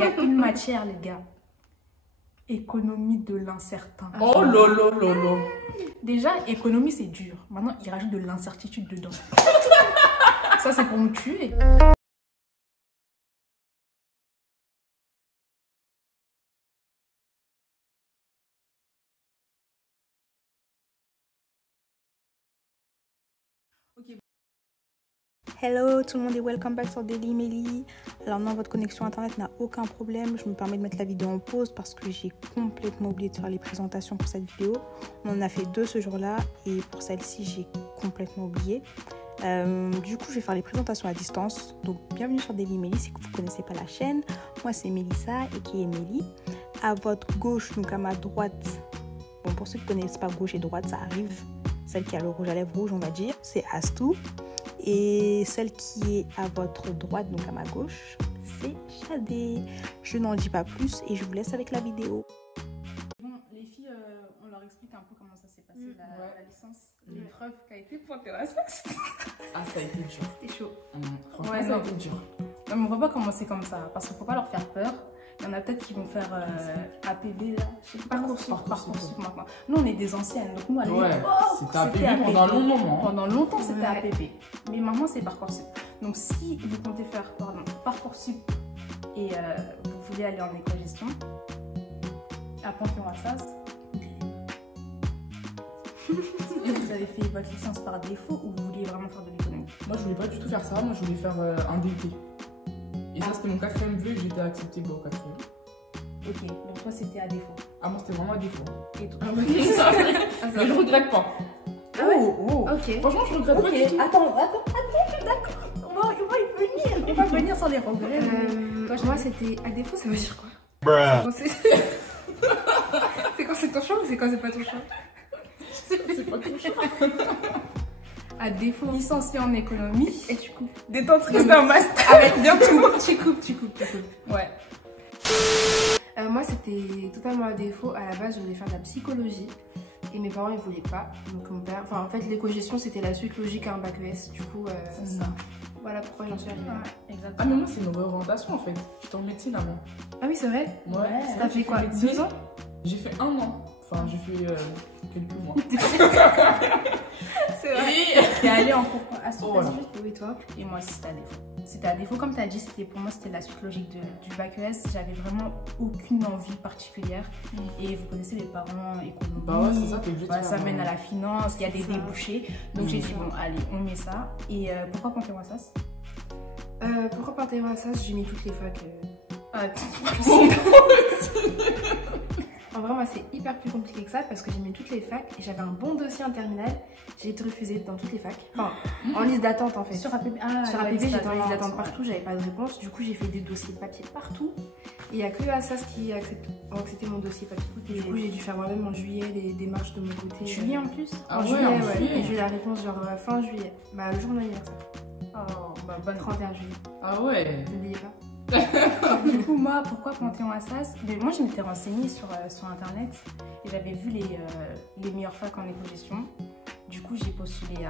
Il y a une matière, les gars. Économie de l'incertain. Oh lolo lolo. Déjà, économie, c'est dur. Maintenant, il rajoute de l'incertitude dedans. Ça, c'est pour me tuer. Hello tout le monde et welcome back sur Daily Melly. Alors non, votre connexion internet n'a aucun problème. Je me permets de mettre la vidéo en pause parce que j'ai complètement oublié de faire les présentations pour cette vidéo. On en a fait 2 ce jour-là et pour celle-ci, j'ai complètement oublié. Du coup, je vais faire les présentations à distance. Donc, bienvenue sur Daily Melly si vous ne connaissez pas la chaîne. Moi, c'est Mélissa et qui est Melly. À votre gauche, donc à ma droite, bon, pour ceux qui ne connaissent pas gauche et droite, ça arrive. Celle qui a le rouge à lèvres rouge, on va dire, c'est Astou. Et celle qui est à votre droite, donc à ma gauche, c'est Shadé. Je n'en dis pas plus et je vous laisse avec la vidéo. Bon, les filles, on leur explique un peu comment ça s'est passé la licence, l'épreuve qui a été pointée à ça. Ah, ça a été dur. C'était chaud. Franchement, Ouais, ça a été dur. Non, mais on va pas commencer comme ça parce qu'il faut pas leur faire peur. Il y en a peut-être qui vont faire APB là, je sais pas, Parcoursup maintenant. Nous on est des anciennes, donc nous c'était APB pendant un long moment. Pendant longtemps c'était APB, mais maintenant c'est Parcoursup. Donc si vous comptez faire Parcoursup et vous voulez aller en éco-gestion à Panthéon-Assas, vous avez fait votre licence par défaut ou vous vouliez vraiment faire de l'économie? Moi je voulais pas du tout faire ça, moi je voulais faire un DUT. Et ça, c'était mon 4e vœu et j'étais acceptée au 4e. Ok, donc toi, c'était à défaut. Ah, moi, c'était vraiment à défaut. Et toi? Mais je regrette pas. Ah ouais. Ok. Franchement, je regrette pas du tout. Attends, d'accord. Il va venir sans les regrets. Moi, c'était à défaut, ça veut dire quoi? C'est quand c'est ton choix ou c'est quand c'est pas ton choix? C'est pas ton choix. À défaut, licencié en économie. Et tu coupes. Détentrice d'un master. Avec bien tout. Tu coupes. Ouais. Moi, c'était totalement à défaut. À la base, je voulais faire de la psychologie. Et mes parents, ils voulaient pas. Donc, mon père... Enfin, en fait, l'éco-gestion, c'était la suite logique à un bac ES. Du coup, c'est ça. Voilà pourquoi j'en suis arrivée. Ouais, exactement. Ah, mais moi, c'est une réorientation, en fait. J'étais en médecine avant. Ah oui, c'est vrai? Ouais. T'as fait quoi? 2 ans? J'ai fait 1 an. Enfin, j'ai fait quelques mois. C'est vrai. T'es allée en cours à ce voilà. Oui, toi? Et moi, c'était à défaut. C'était à défaut, comme tu as dit, pour moi, c'était la suite logique du bac ES. J'avais vraiment aucune envie particulière. Et vous connaissez les parents économiques. Bah ouais, c'est ça, t'es obligé de ça mène à la finance, il y a des débouchés. Donc j'ai dit, bon, allez, on met ça. Et pourquoi Panthéon-Assas? Pourquoi Panthéon-Assas? J'ai mis toutes les facs. En vrai, moi, c'est hyper plus compliqué que ça parce que j'ai mis toutes les facs et j'avais un bon dossier en terminale. J'ai été refusée dans toutes les facs. Enfin, en liste d'attente en fait. Sur APB, sur APB, j'étais en liste d'attente partout, j'avais pas de réponse. Du coup, j'ai fait des dossiers papier partout. Et il n'y a que Assas qui ont accepté mon dossier papier. Et du coup, j'ai dû faire moi-même en juillet les démarches de mon côté. Juillet en plus? En juillet, ouais. Et j'ai eu la réponse genre fin juillet. Bah, le jour de mon anniversaire. Oh, bah, bonne 31 juillet. Ah ouais. N'oubliez pas. Du coup, moi, pourquoi Panthéon-Assas? Moi, je m'étais renseignée sur internet et j'avais vu les meilleures facs en éco-gestion. Du coup, j'ai postulé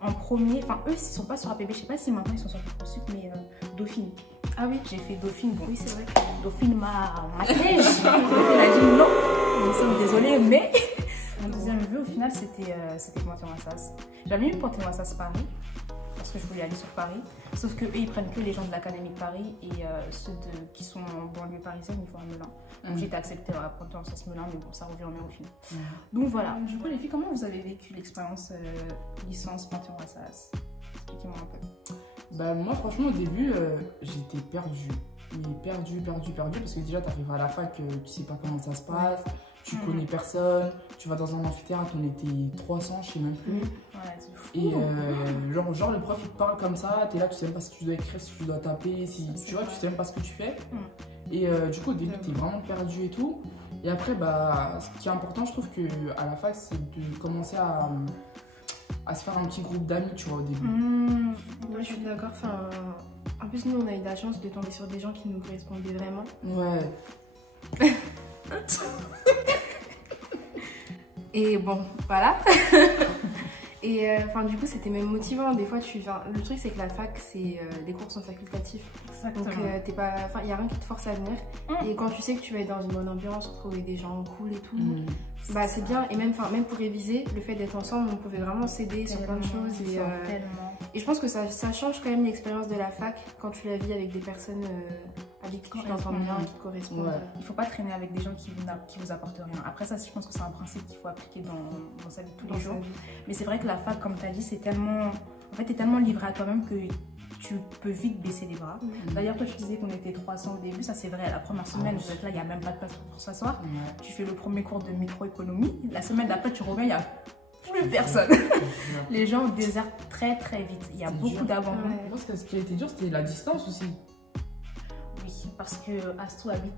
en premier. Enfin, eux, ils sont pas sur APB. Je sais pas si maintenant ils sont sur Parcoursup, mais Dauphine. Ah oui, j'ai fait Dauphine. Bon, oui, c'est vrai. Dauphine m'a piège. Dauphine a dit non. Nous sommes désolés, mais mon deuxième vœu, au final, c'était Panthéon-Assas. J'avais eu Panthéon-Assas Paris. Parce que je voulais aller sur Paris, sauf que eux ils prennent que les gens de l'Académie de Paris et ceux qui sont en banlieue parisienne ils font à Melun. Donc j'ai été acceptée à Panthéon-Assas Melun, mais bon ça revient au même au final. Donc voilà, du coup les filles, comment vous avez vécu l'expérience licence Panthéon-Assas? Expliquez-moi un peu. Bah moi franchement au début j'étais perdue. Mais perdue parce que déjà t'arrives à la fac, tu sais pas comment ça se passe, tu connais personne, tu vas dans un amphithéâtre, on était 300, je sais même plus. Ouais, c'est fou. Et genre le prof il te parle comme ça, t'es là, tu sais même pas si tu dois écrire, si tu dois taper, si tu vois, tu sais même pas ce que tu fais. Et du coup au début t'es vraiment perdu et tout. Et après bah ce qui est important je trouve que à la fac c'est de commencer à se faire un petit groupe d'amis, tu vois, au début. Moi je suis d'accord, enfin... En plus, nous, on a eu la chance de tomber sur des gens qui nous correspondaient vraiment. Ouais. Et bon, voilà. Et enfin, du coup, c'était même motivant. Des fois, tu viens. Le truc, c'est que la fac, les cours sont facultatifs. Exactement. Donc, il n'y a rien qui te force à venir. Et quand tu sais que tu vas être dans une bonne ambiance, retrouver des gens cool et tout, bah, c'est bien. Et même pour réviser, le fait d'être ensemble, on pouvait vraiment s'aider sur plein de choses. Et je pense que ça change quand même l'expérience de la fac quand tu la vis avec des personnes avec qui tu t'entends bien, qui te correspondent. Ouais. Il ne faut pas traîner avec des gens qui vous apportent rien. Après ça, je pense que c'est un principe qu'il faut appliquer dans sa vie de tous les jours. Mais c'est vrai que la fac, comme tu as dit, c'est tellement... En fait, tu es tellement livré à toi-même que tu peux vite baisser les bras. D'ailleurs, toi, tu disais qu'on était 300 au début. Ça, c'est vrai. La première semaine, vous êtes là, il n'y a même pas de place pour s'asseoir. Tu fais le premier cours de microéconomie. La semaine d'après, tu reviens, il n'y a plus personne. Les gens désertent très, très vite. Il y a beaucoup d'abandon. Je pense que ce qui a été dur, c'était la distance aussi. Oui, parce que Astou habite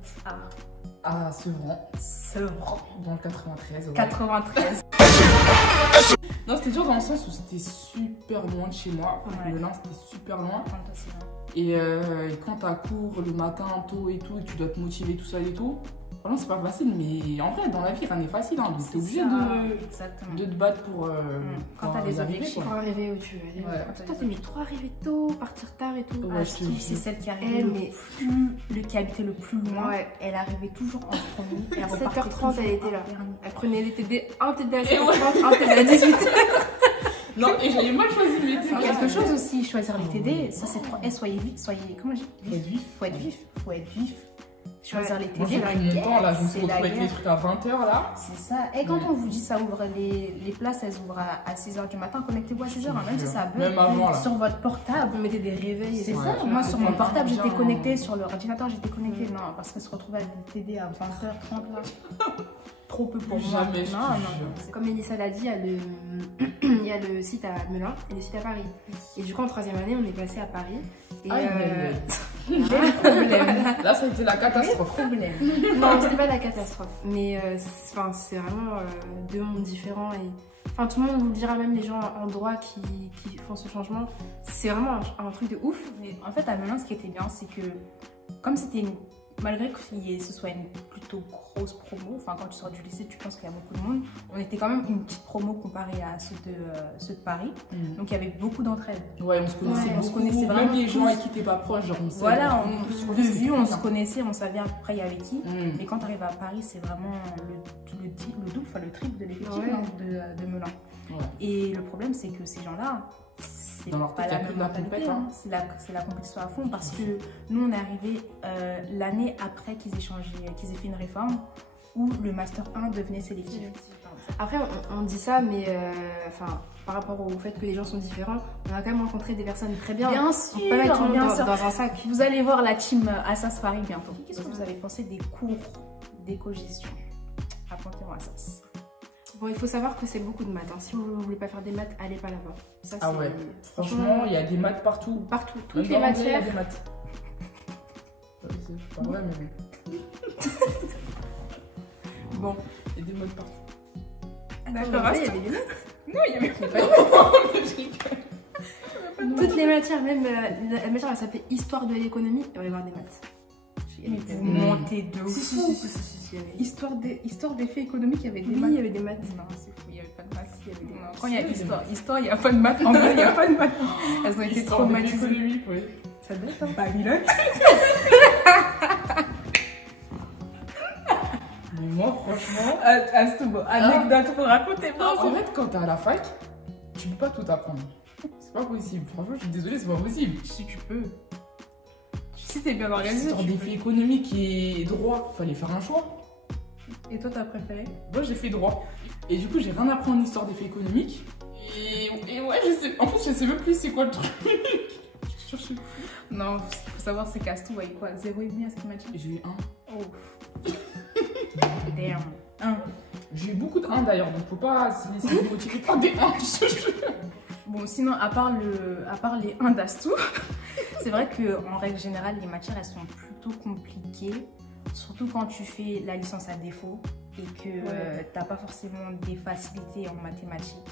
à Sevran. Sevran. Dans le 93. Ouais. 93. Non, c'était dur dans le sens où c'était super loin de chez moi. Ouais. Le Lin, c'était super loin. Et quand t'as cours le matin tôt et tout, et tu dois te motiver tout seul et tout, vraiment c'est pas facile. Mais en vrai, dans la vie, rien n'est facile. Hein, donc t'es obligé de te battre pour. Quand t'as des objectifs, pour arriver où tu veux aller. Ouais. Toi, t'aimais trop arriver tôt, partir tard et tout. Ouais, Astou, c'est celle qui arrivait qui habitait le plus loin. Ouais. Elle arrivait toujours en premier. 7h30, elle était là. Elle prenait les TD, un TD à 7h30, un TD à 18h. Non, et j'avais mal choisi mes TD. Quelque chose aussi, choisir les TD, ça c'est trop. Soyez vite, comment je dis Faut être vif. Faut être vif. Choisir les TD. Moi, j'ai pris mon temps là, je me suis retrouvée avec les trucs à 20h là. C'est ça. Et quand on vous dit ça ouvre, les places elles ouvrent à 6h du matin, connectez-vous à 6h, hein, même si ça bug. Même avant là. Sur votre portable. Vous mettez des réveils. C'est ça. Moi sur mon portable j'étais connectée, sur l'ordinateur j'étais connectée. Non, parce qu'elle se retrouvait avec des TD à 20h30 là. Trop peu pour moi. Jamais. Non. Comme Mélissa l'a dit, il y a le site à Melun et le site à Paris. Et du coup en 3e année on est passé à Paris. Et là ça a été la catastrophe. Non, c'était pas la catastrophe. Mais c'est vraiment deux mondes différents. Et tout le monde vous le dira, même les gens en droit qui font ce changement. C'est vraiment un truc de ouf. Mais en fait à Melun ce qui était bien c'est que comme c'était malgré que ce soit une plutôt grosse promo, enfin quand tu sors du lycée tu penses qu'il y a beaucoup de monde, on était quand même une petite promo comparée à ceux de Paris, donc il y avait beaucoup d'entraide. Ouais, on se connaissait vraiment. Même les gens avec qui t'es pas proche, genre on sait. Voilà, de vue on se connaissait, on savait à peu près il y avait qui, mais quand tu arrives à Paris c'est vraiment le double, enfin le triple de l'effectif de Melun. Ouais. Et le problème c'est que ces gens-là, c'est pas la même mentalité, c'est la compétition à fond parce que nous on est arrivé l'année après qu'ils aient fait une réforme où le Master 1 devenait sélectif. Après on dit ça mais par rapport au fait que les gens sont différents, on a quand même rencontré des personnes très bien. Bien sûr, pas mettre tout le monde dans un sac. Vous allez voir la team Assas Paris bientôt. Qu'est-ce que vous avez pensé des cours d'éco-gestion à Panthéon-Assas? Bon, il faut savoir que c'est beaucoup de maths. Hein. Si vous ne voulez pas faire des maths, allez pas là-bas. Ah ouais, franchement, il y a des maths partout. Partout, toutes les matières. Il y a des maths. C'est pas vrai, mais bon, il y a des maths partout. D'accord, il y avait des maths. Non, il y avait pas. Toutes les matières, même la matière, elle s'appelait Histoire de l'économie, il va y avoir des maths. Mais vous montez de fou. Histoire des faits économiques, il y avait des maths. Oui, il y avait des maths. Non, c'est fou, il n'y avait pas de maths. Quand il y a histoire, il n'y a pas de maths. En vrai, il n'y a pas de maths. Elles ont été traumatisées. Ça doit être Babylone. Mais moi, franchement. Anecdote pour raconter. En fait, quand t'es à la fac, tu peux pas tout apprendre. C'est pas possible. Franchement, je suis désolée, c'est pas possible. Si tu peux. Si t'es bien organisé. Histoire des faits économiques et droit, fallait faire un choix. Et toi, t'as préféré? Moi, j'ai fait droit. Et du coup, j'ai rien appris en histoire des faits économiques. Et ouais, je sais. En fait, je sais même plus c'est quoi le truc. Je sais plus. Non, ce qu'il faut savoir, c'est qu'Astou a eu quoi? 0,5 à ce qu'il m'a dit? J'ai eu 1. Oh. Damn. 1. J'ai eu beaucoup de 1 d'ailleurs, donc faut pas se laisser motiver par des 1. Bon, sinon, à part les 1 d'Astou, c'est vrai qu'en règle générale, les matières, elles sont plutôt compliquées. Surtout quand tu fais la licence à défaut et que t'as pas forcément des facilités en mathématiques.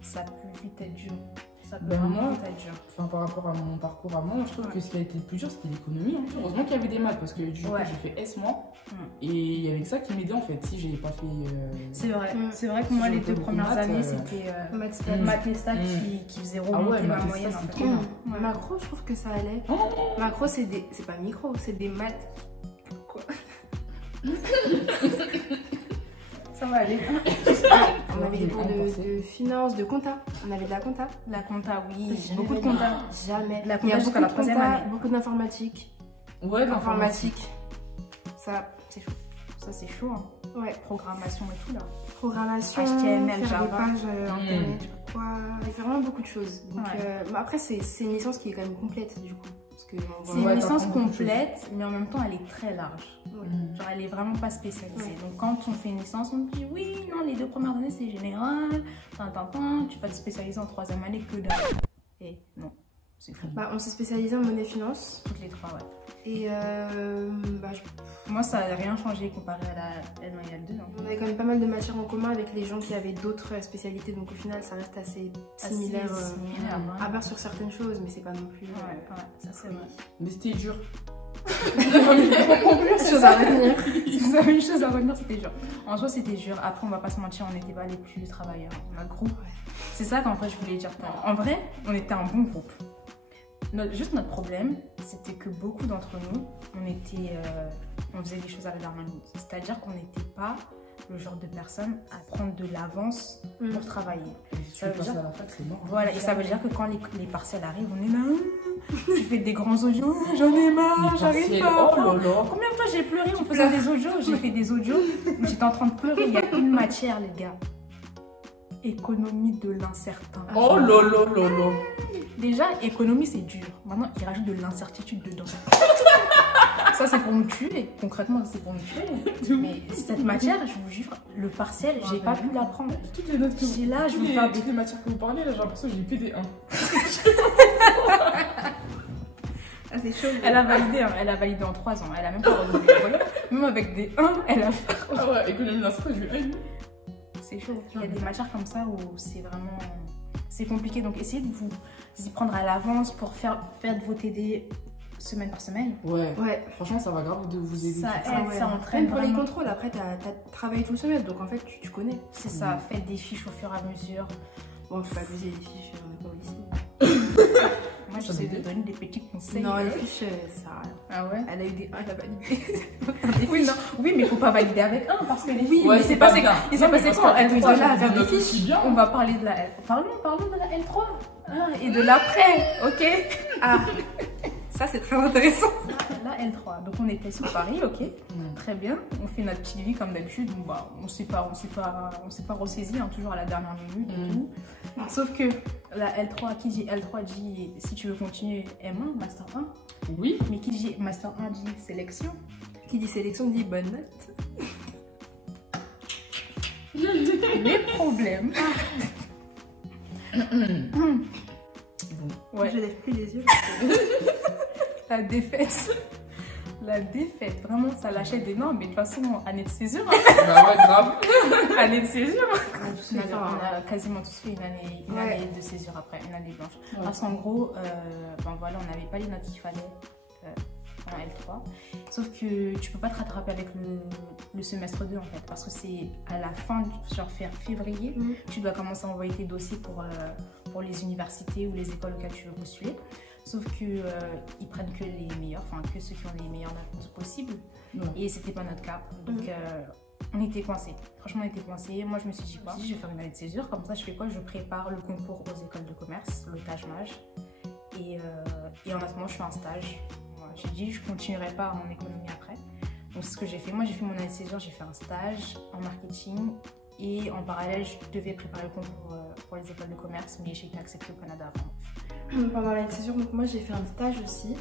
Ça peut vite être dur. Ça peut Ben vraiment moi, être dur. enfin, par rapport à mon parcours à moi, je trouve que ce qui a été le plus dur, c'était l'économie. Hein. Heureusement qu'il y avait des maths parce que du coup, j'ai fait S moi. Et il y avait que ça qui m'aidait en fait. Si j'avais pas fait. C'est vrai que moi, les 2 premières années, c'était maths et stats qui faisaient remonter ma moyenne. Macro, je trouve que ça allait. Macro, c'est pas micro, c'est des maths. Quoi? Ça va aller. On avait des cours de finance, de compta. On avait de la compta. La compta, oui. Beaucoup de compta. Jamais. La compta jusqu'à la 3e année. Beaucoup d'informatique. Ouais, l'informatique. Ça, c'est chaud. Ça, c'est chaud. Hein. Ouais. Programmation et tout là. Programmation, HTML, faire Java. des pages internet, je sais pas quoi. Il fait vraiment beaucoup de choses. Donc, après, c'est une licence qui est quand même complète du coup. C'est une licence complète, mais en même temps, elle est très large. Genre, elle est vraiment pas spécialisée. Donc, quand on fait une licence, on dit oui, non, les 2 premières années, c'est général. Tu vas te spécialiser en 3e année que d'un. Et non, c'est fou. On s'est spécialisé en monnaie finance. Toutes les 3, ouais. Et moi, ça n'a rien changé comparé à la L1 et L2. Hein. On avait quand même pas mal de matières en commun avec les gens qui avaient d'autres spécialités. Donc, au final, ça reste assez similaire. À part sur certaines choses, mais c'est pas non plus. Ouais, ça c'est vrai. Mais c'était dur. Chose à retenir. Si vous avez une chose à retenir, c'était dur. En soi, c'était dur. Après, on va pas se mentir, on n'était pas les plus travailleurs. Notre groupe. C'est ça qu'en fait, je voulais dire. En vrai, on était un bon groupe. Juste notre problème, c'était que beaucoup d'entre nous, on faisait des choses à la dernière minute. C'est-à-dire qu'on n'était pas le genre de personne à prendre de l'avance pour travailler. Ça veut dire... à la fac, c'est mort. Voilà, et ça veut dire que quand les partiels arrivent, on est là, tu fais des grands audios, j'en ai marre, j'arrive pas. Oh là là. Combien de fois j'ai pleuré en faisant des audios? J'ai fait des audios, j'étais en train de pleurer. Il y a une matière, les gars. Économie de l'incertain. Oh là là là là. Déjà, économie, c'est dur. Maintenant, ils rajoutent de l'incertitude dedans. Ça, c'est pour me tuer. Concrètement, c'est pour me tuer. Mais cette matière, je vous jure, le partiel, j'ai pas pu l'apprendre. Toutes les notes que j'ai là, je vais faire toutes les matières que vous parlez, là, j'ai l'impression que j'ai que des 1. Ah, c'est chaud. Elle a validé en 3 ans. Elle a même pas renouvelé. Même avec des 1, elle a fait. Ah ouais, économie de l'incertain, j'ai eu 1. C'est chaud. Il y a des matières comme ça où c'est vraiment... C'est compliqué. Donc, essayez de vous y prendre à l'avance pour faire de vos TD semaine par semaine. Ouais. Franchement, ça va grave de vous aider. Ça aide, ça entraîne. Même pour les contrôles, après, t'as travaillé tout le semestre, donc en fait, tu connais. C'est ça. Faites des fiches au fur et à mesure. Bon, faut pas abuser les fiches, on n'est pas au lycée. Moi, j'essaie de donner des petits conseils. Non, les fiches, ça a rien. Ah ouais? Elle a eu des 1, elle a validé. Oui, mais il faut pas valider avec 1 parce que les filles, ouais, il s'est passé quoi? Elle est là à faire des fiches. On va parler de la L. Parlons de la L3 et de l'après, ok? Ah, ça c'est très intéressant. La L3, donc on était sur Paris, ok? Très bien, on fait notre petite vie comme d'habitude. Bon, bah, on s'est pas ressaisi, hein, toujours à la dernière minute et tout. Sauf que la L3, qui dit L3 dit si tu veux continuer M1, Master 1. Oui. Mais qui dit Master 1 dit sélection. Qui dit sélection dit bonne note. Les problèmes. Ouais. Je lève plus les yeux. La défaite, vraiment, ça lâchait des noms, mais de toute façon, année de césure. Hein. Bah ouais, grave. Année de césure. On a quasiment tous fait une année de césure après, une année blanche. Ouais. Parce qu'en gros, ben voilà, on n'avait pas les notes qu'il fallait en L3. Sauf que tu peux pas te rattraper avec le semestre 2 en fait, parce que c'est à la fin, genre février, tu dois commencer à envoyer tes dossiers pour les universités ou les écoles auxquelles tu veux postuler. Sauf que ils prennent que les meilleurs, enfin que ceux qui ont les meilleures notes possibles. Et c'était pas notre cas. Donc on était coincés. Franchement, on était coincés. Moi, je me suis dit quoi? Je vais faire une année de césure. Comme ça, je fais quoi? Je prépare le concours aux écoles de commerce, le TAGE-MAGE. Et en attendant, je fais un stage. Voilà. J'ai dit, je continuerai pas en économie après. Donc, c'est ce que j'ai fait. Moi, j'ai fait mon année de césure. J'ai fait un stage en marketing. Et en parallèle, je devais préparer le concours pour les écoles de commerce. Mais j'ai été acceptée au Canada avant. Pendant l'année de césure, donc moi, j'ai fait un stage aussi.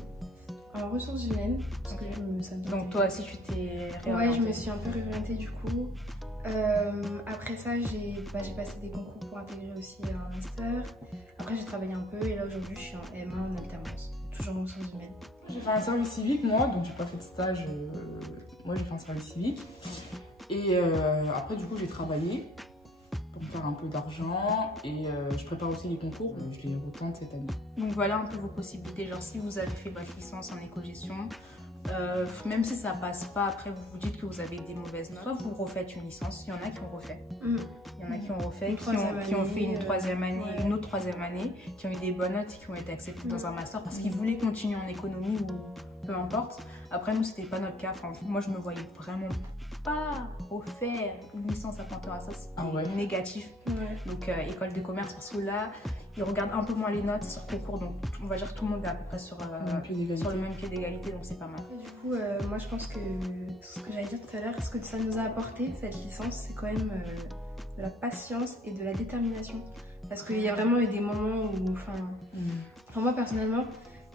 En ressources humaines. Donc toi aussi tu t'es réorientée? Ouais, je me suis un peu réorientée du coup. Après ça, j'ai passé des concours pour intégrer aussi un master. Après j'ai travaillé un peu et là aujourd'hui je suis en M1 en alternance, toujours en ressources humaines. J'ai fait un service civique moi, donc j'ai pas fait de stage. Moi j'ai fait un service civique. Et après du coup j'ai travaillé me faire un peu d'argent et je prépare aussi les concours, je les retente cette année. Donc voilà un peu vos possibilités, genre si vous avez fait votre licence en éco-gestion, même si ça passe pas, après vous vous dites que vous avez des mauvaises notes, soit vous refaites une licence, il y en a qui ont refait. Il y en a qui ont refait, qui ont fait une troisième année, une autre troisième année, qui ont eu des bonnes notes et qui ont été acceptés dans un master parce qu'ils voulaient continuer en économie ou peu importe. Après nous c'était pas notre cas, enfin, moi je me voyais vraiment pas refaire une licence à Panthéon Assas, c'était négatif. Donc école de commerce, parce que là ils regardent un peu moins les notes sur concours, donc on va dire que tout le monde est à peu près sur le même pied d'égalité, donc c'est pas mal. Du coup, moi je pense que ce que j'allais dire tout à l'heure, ce que ça nous a apporté cette licence, c'est quand même de la patience et de la détermination. Parce qu'il y a vraiment eu des moments où, enfin moi personnellement,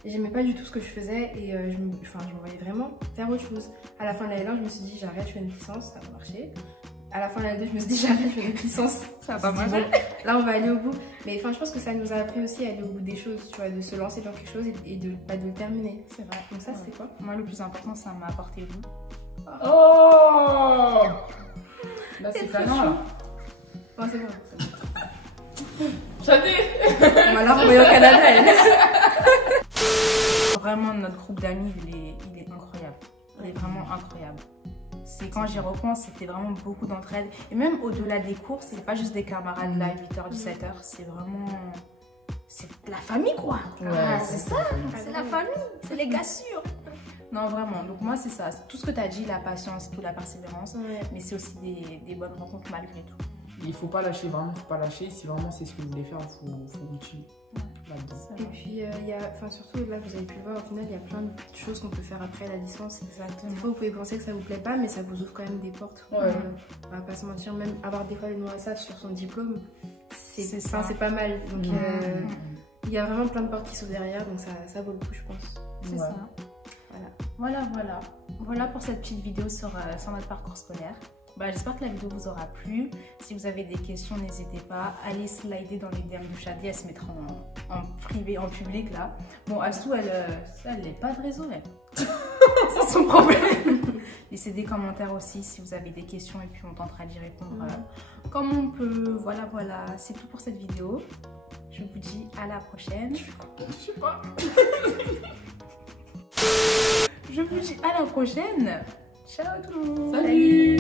j'aimais pas du tout ce que je faisais et je me voyais vraiment faire autre chose. À la fin de l'année 1, je me suis dit j'arrête, je fais une licence, ça va marcher. À la fin de l'année 2, je me suis dit j'arrête, je fais une licence, ça va pas marcher. Bon, là on va aller au bout. Mais enfin je pense que ça nous a appris aussi à aller au bout des choses, tu vois, de se lancer dans quelque chose et de le terminer. C'est vrai. Donc ça c'est quoi? Moi le plus important, ça m'a apporté vous. Oh là c'est canon là. Bon c'est bon. J'adore. On va la renvoyer au Canada elle. Vraiment notre groupe d'amis il est incroyable. Il est vraiment incroyable. C'est quand j'y repense, c'était vraiment beaucoup d'entraide. Et même au-delà des cours, c'est pas juste des camarades là, 8h, 17h, c'est vraiment... C'est la famille quoi. C'est ça, c'est la famille, c'est les gars sûrs. Non vraiment, donc moi c'est ça, tout ce que tu as dit, la patience, tout, la persévérance, mais c'est aussi des bonnes rencontres malgré tout. Il faut pas lâcher, vraiment, faut pas lâcher. Si vraiment c'est ce que vous voulez faire, faut continuer. Et puis, il y a, surtout là, vous avez pu le voir, au final, il y a plein de choses qu'on peut faire après la licence. Exactement. Des fois, vous pouvez penser que ça vous plaît pas, mais ça vous ouvre quand même des portes. On va pas se mentir, même avoir des fois le nom à ça sur son diplôme, c'est pas mal. Donc, il y a vraiment plein de portes qui sont derrière, donc ça vaut le coup, je pense. C'est ça. Voilà pour cette petite vidéo sur notre parcours scolaire. J'espère que la vidéo vous aura plu. Si vous avez des questions, n'hésitez pas. Allez slider dans les DM de Shadi, elle se mettra en privé, en public là. Bon, Assou, elle n'est pas de réseau, elle. C'est son problème. Laissez des commentaires aussi si vous avez des questions et puis on tentera d'y répondre comme on peut. Voilà, c'est tout pour cette vidéo. Je vous dis à la prochaine. Je sais pas. Je vous dis à la prochaine. Ciao tout le monde. Salut.